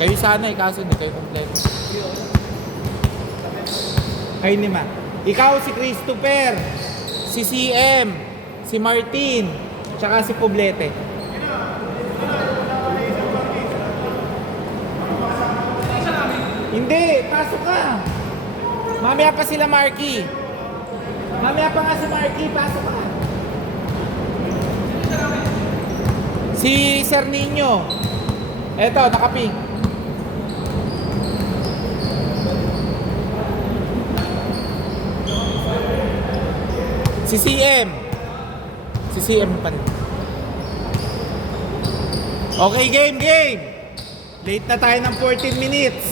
Kayo sana eh, kaso hindi kayo kompleto. Kayo lima. Ikaw si Christopher, si CM, si Martin, tsaka si Poblete. Hindi, pasok ka. Mamaya pa sila Marky. Mamaya pa nga si Marky, pasok ka. Si Sir Nino. Eto, nakaping. Si CM. Si CM pa rin. Okay, game. Late na tayo ng 14 minutes.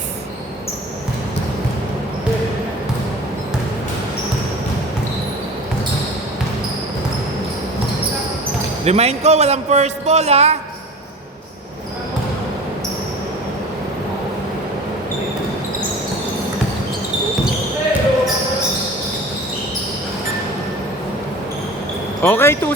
Remind ko, walang first ball ha. Okay, 2-0.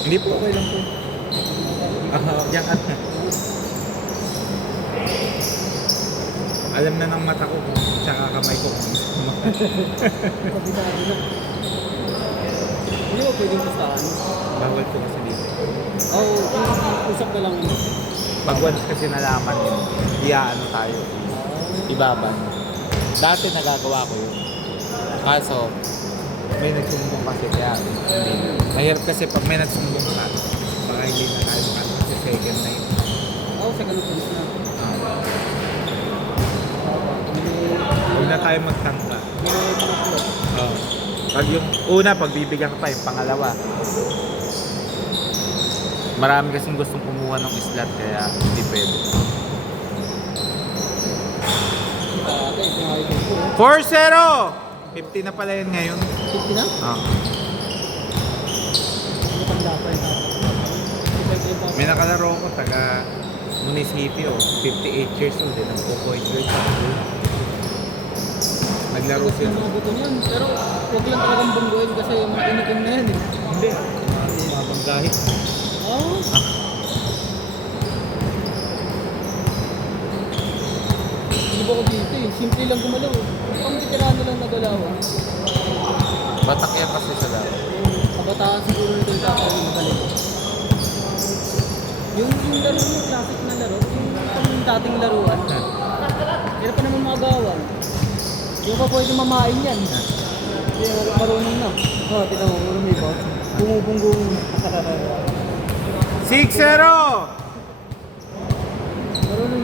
Hindi po, okay lang po. Diyan ka na. Alam na ng mata ko kung tsaka kamay ko kung Kabitado na. Hindi mo pwedeng pustahan. bawal ko kasi dito. Oo, usap ka lang yun. Pag once kasi nalaman yun, ano tayo. Ibaban. Dati nagagawa ko yun. Kaso, may nagsumbong kasi kaya hindi. Mahirap kasi pag may nagsumbong ka, baka hindi na tayo kasi second na yun. Oo, sa ganun pulis na. Huwag na tayo magtangka. Pag yung una, pagbibigyan ka pa, yung pangalawa. Marami kasing gustong kumuha ng slot kaya hindi pwede. 4-0! 50 na pala yun ngayon. 50 na? Ano pang dapat yun? May nakalaro ko, taga munisipyo, 58 years old, nagpo-point guard sa school. Naglaro siya. Mga buto niyan, pero huwag lang talagang bungguin kasi mga inikim na yan eh. Hindi. Mabanggahi. Oo. Hindi ba ko dito eh. Simple lang gumalaw. Pang veterano lang nagalawan. Batak yan kasi sa laro. Kabataan siguro nito yung tatawin magaling. Yung laro mo, classic na laro, yung dating laruan. Hirap pa naman magawan. Hindi pa pwede mamain yan. Marunong na. Oo, tinan mo, marunong iba. Bumubunggung. 6-0! Marunong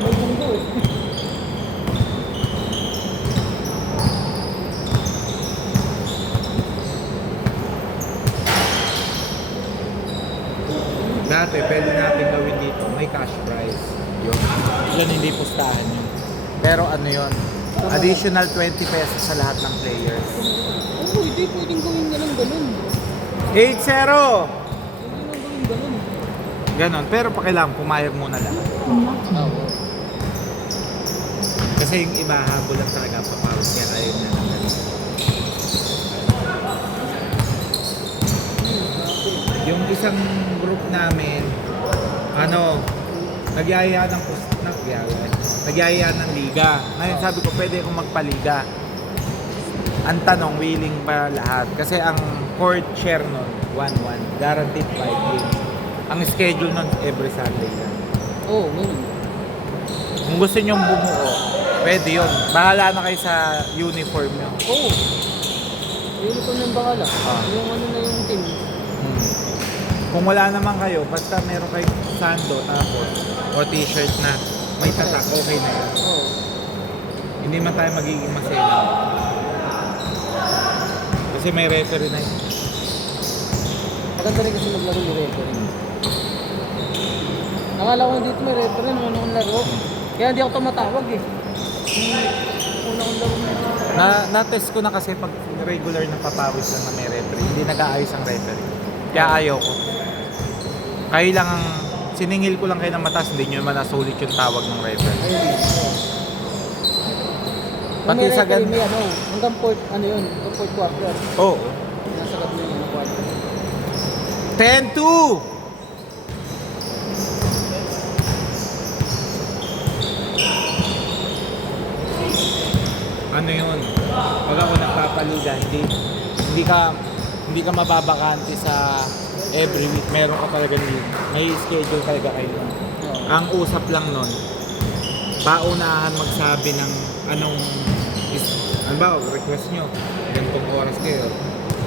bumubunggo eh. Dati, pwede natin gawin dito. May cash prize. Yun. Yun, hindi pustahan yun. Pero ano yun? Additional 20 pesos sa lahat ng players. Oo, hindi pwedeng gawin na lang ganun. 8-0! Hindi lang gawin ganun. Ganon. Pero pakilang, pumayag muna lahat. Oo. Kasi yung iba, habol lang talaga papawag. Kaya ayun na lang. Yung isang group namin, nagyaya ng liga. Ngayon sabi ko, pwede akong magpaliga. Ang tanong, willing ba lahat? Kasi ang court share nun, 1-1. Guaranteed 5 games. Ang schedule nun, every Sunday lang. Oo, ganun. Kung gusto nyong bumuo, pwede yun. Bahala na kayo sa uniform nyo. Oo. Uniform ng bakala. Yung ano na yung team. Kung wala naman kayo, basta meron kayong sando tapos o t-shirt na may tatak, okay na yun. Oo. Hindi man tayo magiging masaya. Kasi may referee na yun. Maganda rin kasi maglaro ni referee. Nakala ko dito may referee nung anong laro. Kaya hindi ako tumatawag eh. Una kong laro na. Na-test ko na kasi pag regular na papawis lang na may referee, hindi nag-aayos ang referee. Kaya ayaw ko. Kayo lang ang siningil ko lang kayo ng matas, hindi nyo naman nasulit yung tawag ng referee. Ayun. Pati May sa referee, gan- may ano, hanggang fourth, ano yun, hanggang fourth quarter. Oo. Nasa gab na yun, quarter. 10-2. Ano yun? Pag ako nagpapaliga, hindi ka mababakante sa every week. Meron ka talaga leave. May schedule talaga kayo. Ang usap lang nun, paunahan magsabi ng ano ba, request nyo, ganitong oras kayo.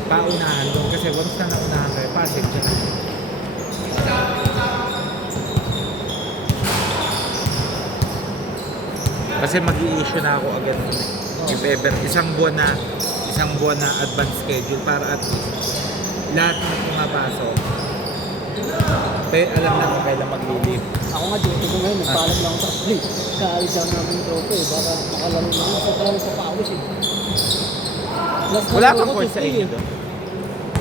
Paunahan doon kasi once na naunahan kayo, pasensya na. Kasi mag-i-issue na ako agad nun. If ever, isang buwan na advance schedule para at least lahat ng pumapasok alam na kung kailan mag-leave. Ako nga, duty ko ngayon, nagpaalam lang ako sa play. Kaalis lang namin yung tropa eh, baka makalaro na ako sa talagang sa pawis eh. Wala kang course sa inyo doon?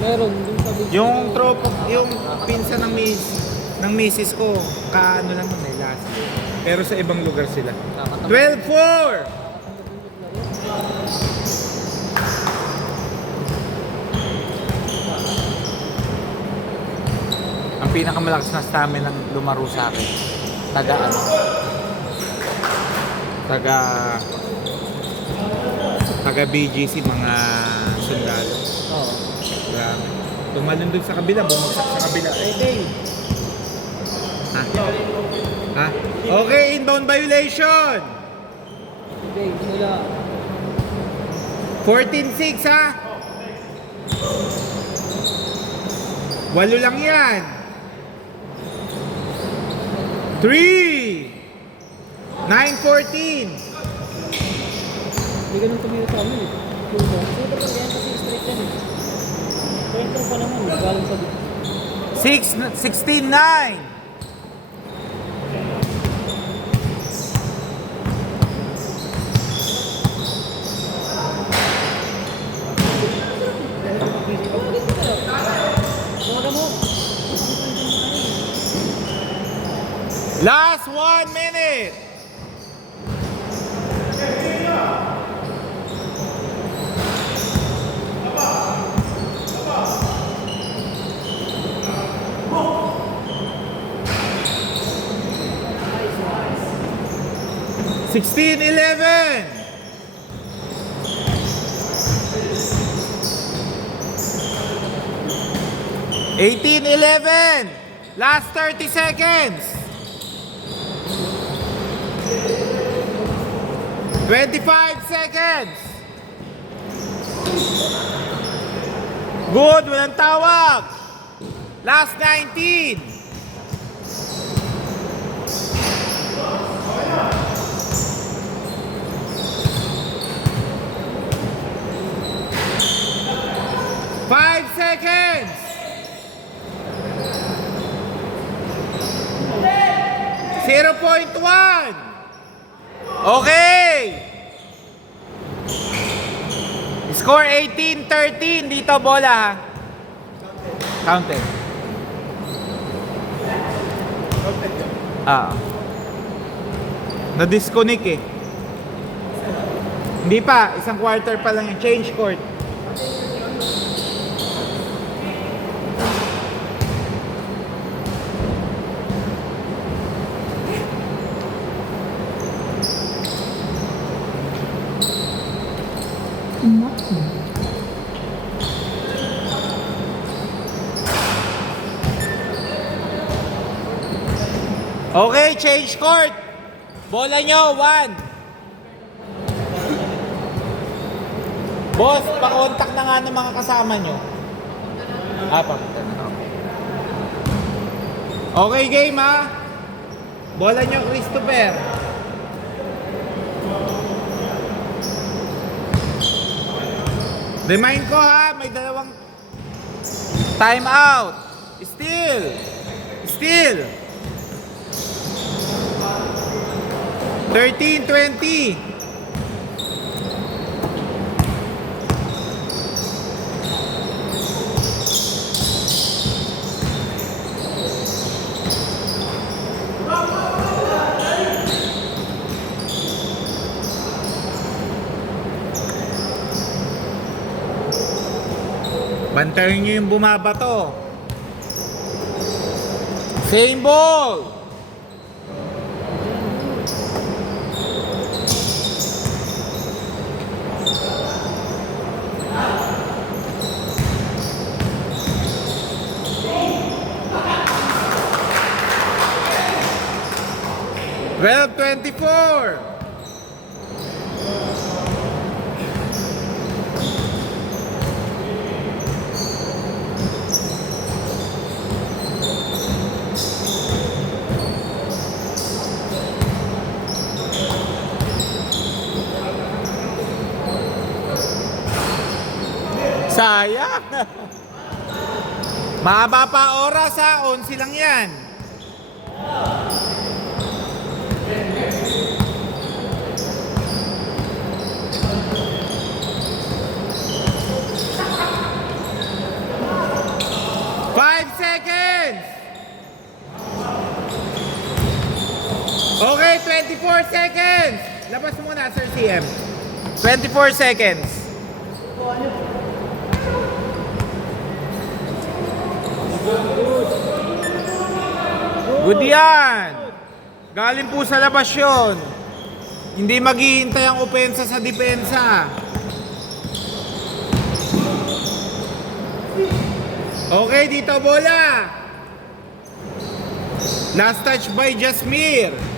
Meron, dun sa beach. Yung tropa, yung pinsan ng misis ko, kaano lang nun eh, last year. Pero sa ibang lugar sila. 12-4! Ang pinakamalakas na stamina ng lumaro sa akin, taga BGC, mga sundalo. Oo. Grabe. Tumalon dun sa kabila, bumagsak sa kabila. Okay. Ha? Okay, inbound violation! Okay, wala. 14-6 ha? 8 lang yan. 3 9-14. Hindi ganun tumira sa amin eh. Puso. Puso pa yan kasi straight yan eh. Kwento pa naman, galing sa beach. 16-9. Last 1 minute. Sixteen, 11. 18-11. Last 30 seconds. 25 seconds. Good, walang tawag. Last 19. Five seconds. 0.1. Okay. Score 18-13 dito bola ha. Counted. Na-disconnect eh. Hindi pa, isang quarter pa lang yung change court. Okay, change court. Bola nyo, 1. Boss, pakontak na nga ng mga kasama nyo. Pakontak na. Okay, game ha. Bola nyo, Christopher. Remind ko ha, may dalawang time out. Still. 13-20. Bantayan nyo yung bumabato. Same ball! Well, 24. Sayang. Mahaba pa oras ha, 11 lang yan. Okay, 24 seconds. Labas muna, Sir CM. 24 seconds. Good yan. Galing po sa labas yun. Hindi maghihintay ang opensa sa depensa. Okay, dito bola. Last touch by Jasmir.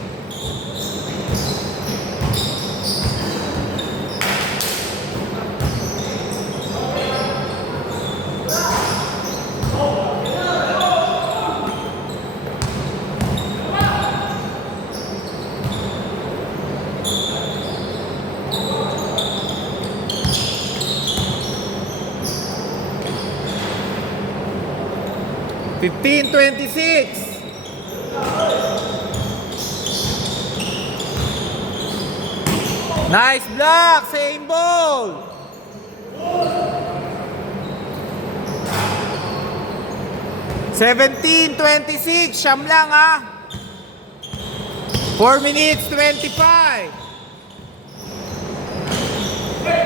Fifteen, 26. Nice block, same ball. Seventeen, 26. Siyam lang ha. 4 minutes, 25.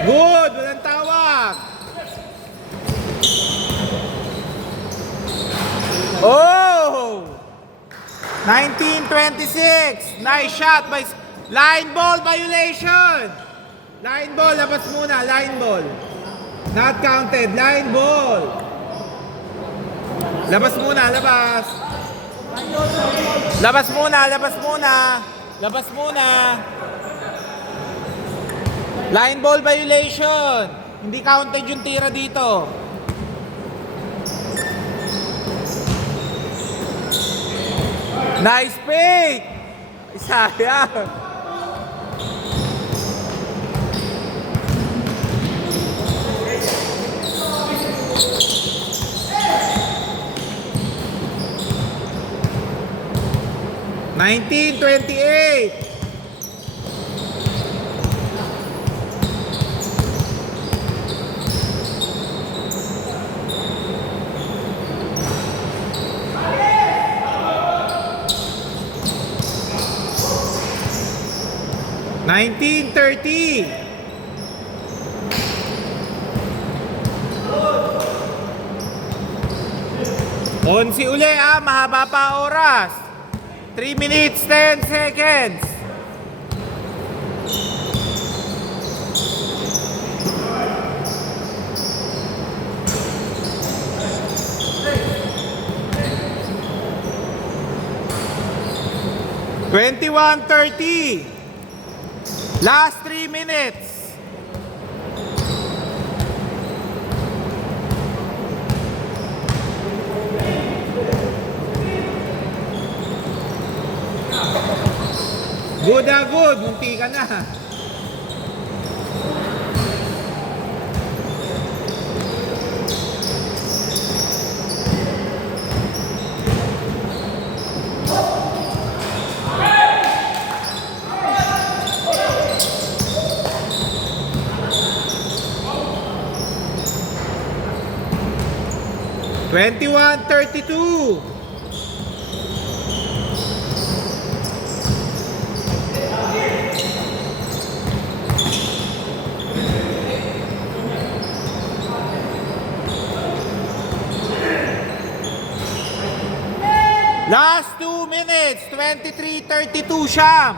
Good, walang tawag. Oh! 19-26. Nice shot by... Line ball violation. Line ball, labas muna. Line ball. Not counted. Line ball. Labas muna, labas. Labas muna, labas muna. Labas muna. Line ball violation. Hindi counted yung tira dito. Nice pick! Sayang! Nineteen, 28. Nineteen, 30. Onsi uli mahaba pa oras. 3 minutes, 10 seconds. Twenty-one, 30. Last 3 minutes. Good na good. Munti ka na. Twenty-one, 32. Last 2 minutes, 23:32 Sham.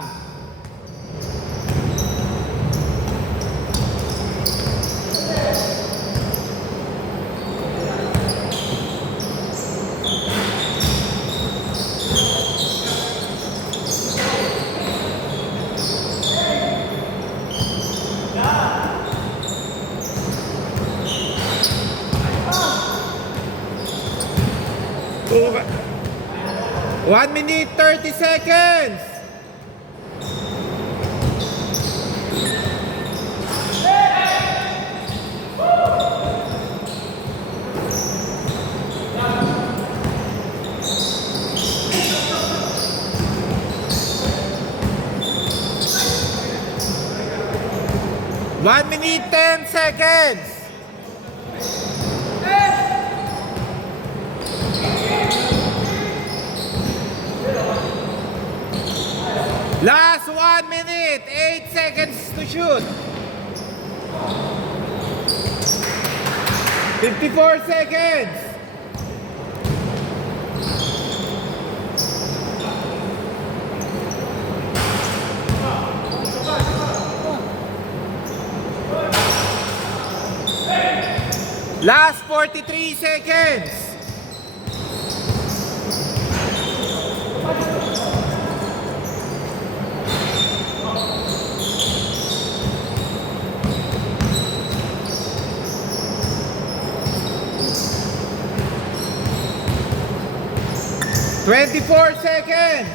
Okay. 1 minute 30 seconds. One minute 10 seconds. Last 1 minute, 8 seconds to shoot. 54 seconds. Last 43 seconds. Twenty-four seconds.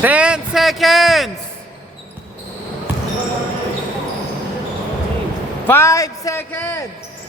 Ten seconds. 5 seconds.